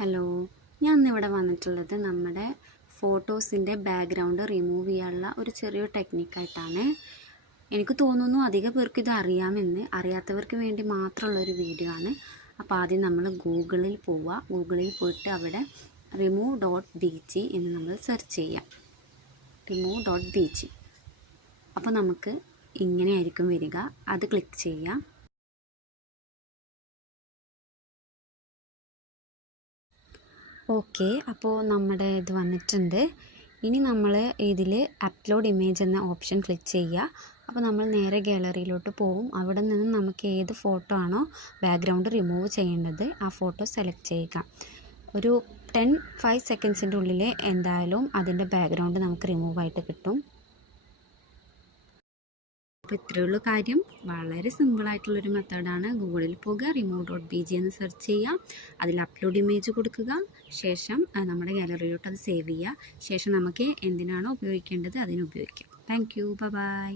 Hello, ഞാൻ ഇന്നിവിടെ വന്നിട്ടുള്ളത് നമ്മുടെ ഫോട്ടോസിൻ്റെ ബാക്ക്ഗ്രൗണ്ട് റിമൂവ് ചെയ്യാനുള്ള ഒരു ചെറിയൊരു ടെക്നിക്കായിട്ടാണ്. എനിക്ക് തോന്നുന്നു അധിക പേർക്ക് ഇത് അറിയാമെന്ന്. അറിയാത്തവർക്ക് വേണ്ടി മാത്രമുള്ളൊരു വീഡിയോ ആണ്. അപ്പോൾ ആദ്യം നമ്മൾ ഗൂഗിളിൽ പോവുക. ഗൂഗിളിൽ പോയിട്ട് അവിടെ remove.bg എന്ന് നമ്മൾ സെർച്ച് ചെയ്യാം. remove.bg. അപ്പോൾ നമുക്ക് ഇങ്ങനെയായിരിക്കും വരിക. അത് ക്ലിക്ക് ചെയ്യാം. ഓക്കെ, അപ്പോൾ നമ്മുടെ ഇത് വന്നിട്ടുണ്ട്. ഇനി നമ്മൾ ഇതിൽ അപ്ലോഡ് ഇമേജ് എന്ന ഓപ്ഷൻ ക്ലിക്ക് ചെയ്യുക. അപ്പോൾ നമ്മൾ നേരെ ഗാലറിയിലോട്ട് പോകും. അവിടെ നിന്ന് നമുക്ക് ഏത് ഫോട്ടോ ആണോ ബാക്ക്ഗ്രൗണ്ട് റിമൂവ് ചെയ്യേണ്ടത് ആ ഫോട്ടോ സെലക്ട് ചെയ്യുക. ഒരു 5 സെക്കൻഡ്സിൻ്റെ ഉള്ളിൽ എന്തായാലും അതിൻ്റെ ബാക്ക്ഗ്രൗണ്ട് നമുക്ക് റിമൂവ് ആയിട്ട് കിട്ടും. അപ്പോൾ ഇത്രയുള്ള കാര്യം. വളരെ സിമ്പിളായിട്ടുള്ളൊരു മെത്തേഡാണ്. ഗൂഗിളിൽ പോകുക, remove.bg എന്ന് സെർച്ച് ചെയ്യുക, അതിൽ അപ്ലോഡ് ഇമേജ് കൊടുക്കുക, ശേഷം നമ്മുടെ ഗാലറിയിലോട്ട് അത് സേവ് ചെയ്യുക. ശേഷം നമുക്ക് എന്തിനാണോ ഉപയോഗിക്കേണ്ടത് അതിന് ഉപയോഗിക്കാം. Thank you, by.